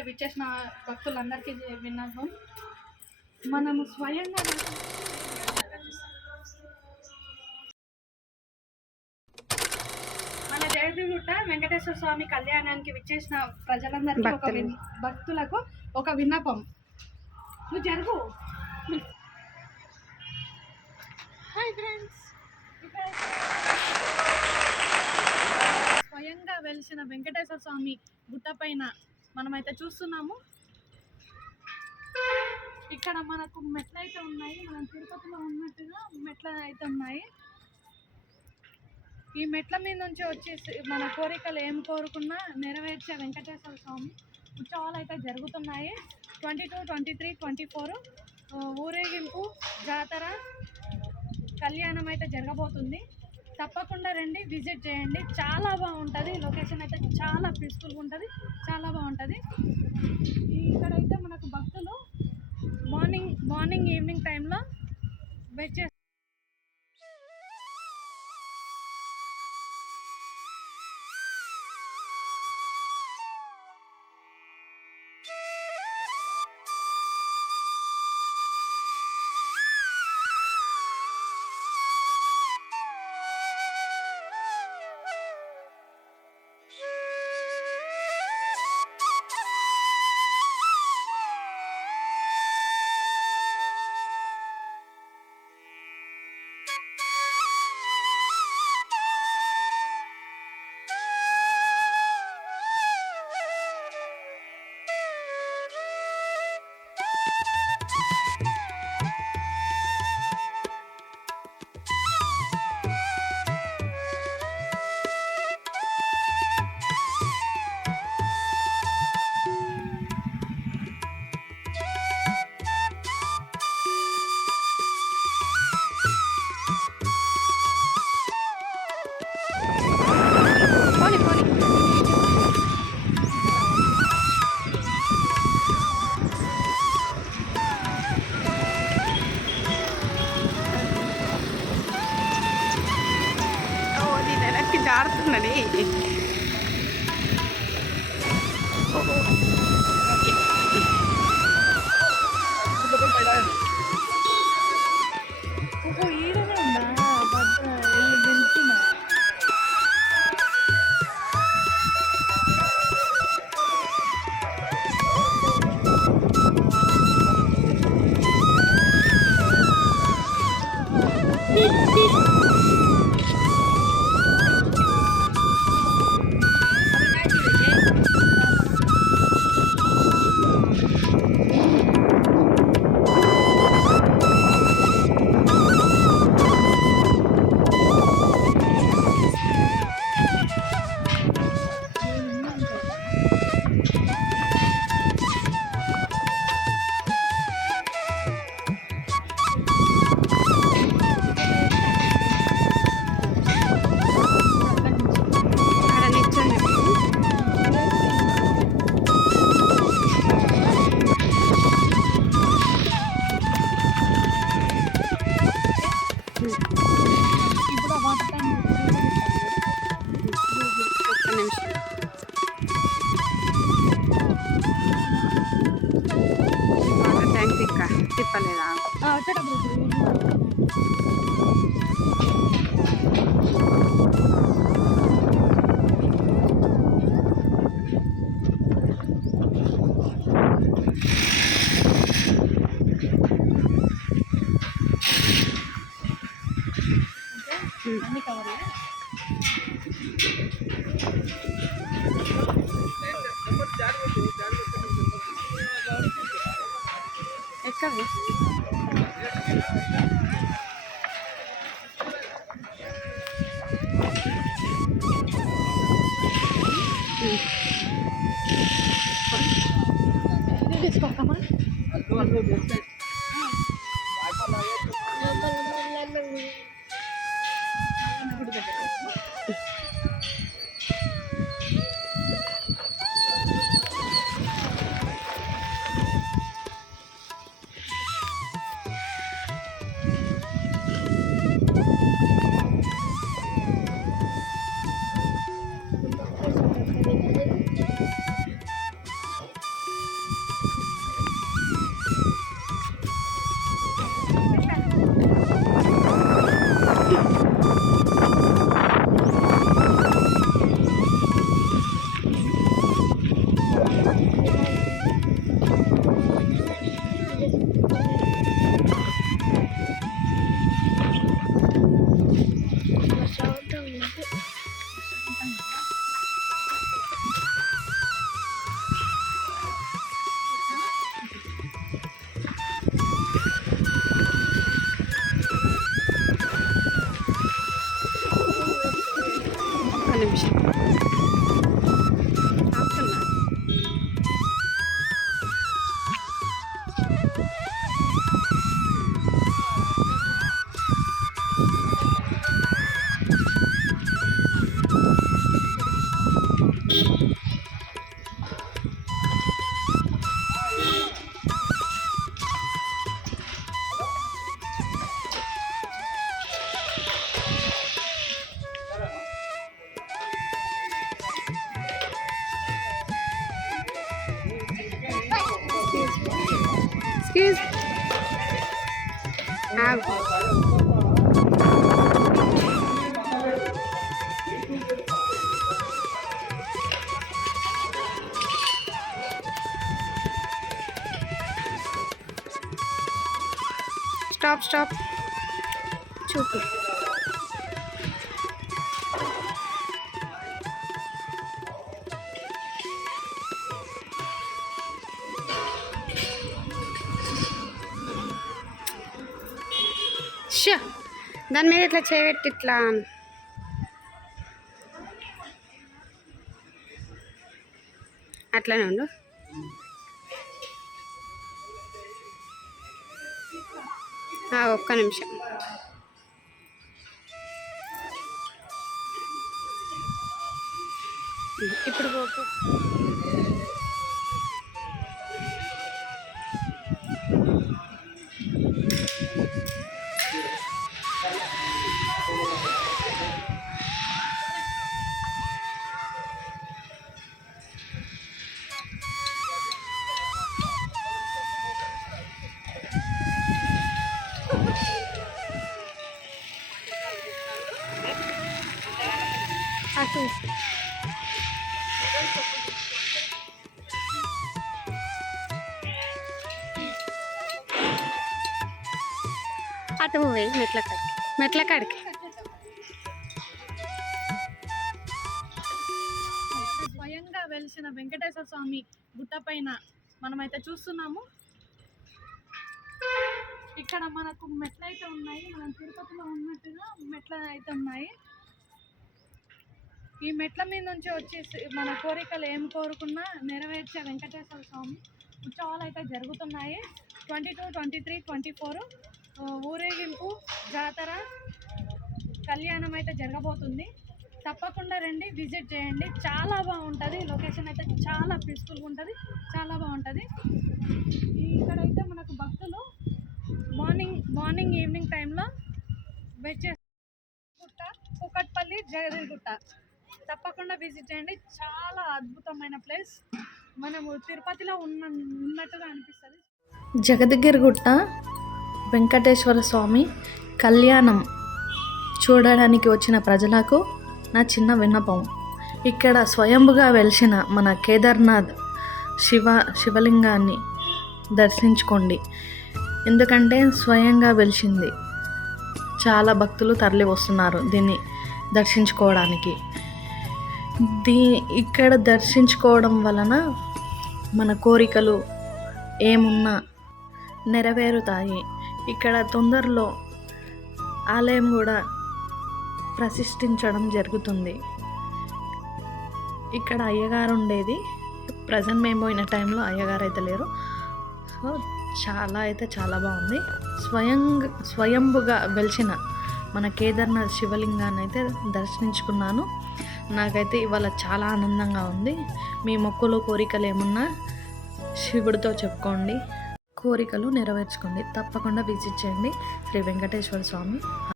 అయితే విచ్చేసిన భక్తులందరికీ విన్నపం, మనము స్వయంగా మన జయదుగుట్ట వెంకటేశ్వర స్వామి కళ్యాణానికి విచ్చేసిన ప్రజలందరికీ భక్తులకు ఒక విన్నపం. నువ్వు జరుగు. హాయ్ ఫ్రెండ్స్, స్వయంగా వెలిసిన వెంకటేశ్వర స్వామి గుట్ట పైన మనమైతే చూస్తున్నాము. ఇక్కడ మనకు మెట్లు అయితే ఉన్నాయి, మనం తిరుపతిలో ఉన్నట్టుగా మెట్లు అయితే ఉన్నాయి. ఈ మెట్ల మీద నుంచి వచ్చేసి మన కోరికలు ఏం కోరుకున్నా నెరవేర్చే వెంకటేశ్వర స్వామి ఉత్సవాలు అయితే జరుగుతున్నాయి. 22, 23, 24 ఊరేగింపు, జాతర, కళ్యాణం అయితే జరగబోతుంది. తప్పకుండా రండి, విజిట్ చేయండి. చాలా బాగుంటుంది. లొకేషన్ అయితే చాలా పీస్ఫుల్గా ఉంటుంది, చాలా బాగుంటుంది. ఇక్కడైతే మనకు భక్తులు మార్నింగ్ ఈవినింగ్ టైంలో వెయిట్ చేస్తారు. జారుతున్నది. తిప్పలేదా? అన్ని కవర్ ఎక్కడ తీసుకోకమ్మా. నిమిషం ఆపుతున్నా. ఎక్స్క్యూజ్ ఆగు. స్టాప్ స్టాప్ చూపు. షో దాని మీద ఇట్లా చేయబెట్టి ఇట్లా అట్లానే ఉండు. ఒక్క నిమిషం. ఇప్పుడు పోకు. అటు అటు పోయి మెట్ల కాడికి స్వయంగా వెలిసిన వెంకటేశ్వర స్వామి గుట్ట పైన మనమైతే చూస్తున్నాము. ఇక్కడ మనకు మెట్లు అయితే ఉన్నాయి. మనం తిరుపతిలో ఉన్నట్టుగా మెట్లు అయితే ఉన్నాయి. ఈ మెట్ల మీద నుంచి వచ్చేసి మన కోరికలు ఏం కోరుకున్నా నెరవేర్చే వెంకటేశ్వర స్వామి ఉత్సవాలు అయితే జరుగుతున్నాయి. 22, 23, 24 ఊరేగింపు, జాతర, కళ్యాణం అయితే జరగబోతుంది. తప్పకుండా రండి, విజిట్ చేయండి. చాలా బాగుంటుంది. లొకేషన్ అయితే చాలా పీస్ఫుల్గా ఉంటుంది, చాలా బాగుంటుంది. ఇక్కడైతే మనకు భక్తులు మార్నింగ్ ఈవినింగ్ టైంలో వచ్చే గుట్ట కూకట్పల్లి జగదీగుట్ట తప్పకుండా విజిట్ చేయండి. చాలా అద్భుతమైన ప్లేస్. మనము తిరుపతిలో ఉన్నట్టుగా అనిపిస్తుంది. జగద్గిరిగుట్ట వెంకటేశ్వర స్వామి కళ్యాణం చూడడానికి వచ్చిన ప్రజలకు నా చిన్న విన్నపం. ఇక్కడ స్వయంభుగా వెలిసిన మన కేదార్నాథ్ శివలింగాన్ని దర్శించుకోండి. ఎందుకంటే స్వయంగా వెలిసింది. చాలా భక్తులు తరలి వస్తున్నారు దీన్ని దర్శించుకోవడానికి. ఇక్కడ దర్శించుకోవడం వలన మన కోరికలు ఏమున్నా నెరవేరుతాయి. ఇక్కడ తొందరలో ఆలయం కూడా ప్రతిష్ఠించడం జరుగుతుంది. ఇక్కడ అయ్యగారు ఉండేది. ప్రజెంట్ మేము పోయిన టైంలో అయ్యగారు అయితే లేరు. సో చాలా బాగుంది. స్వయంభుగా వెలిసిన మన కేదార్నాథ్ శివలింగాన్ని అయితే దర్శించుకున్నాను. నాకైతే ఇవాళ చాలా ఆనందంగా ఉంది. మీ మొక్కులు కోరికలు ఏమున్నా శివుడితో చెప్పుకోండి, కోరికలు నెరవేర్చుకోండి. తప్పకుండా విజిట్ చేయండి శ్రీ వెంకటేశ్వర స్వామి.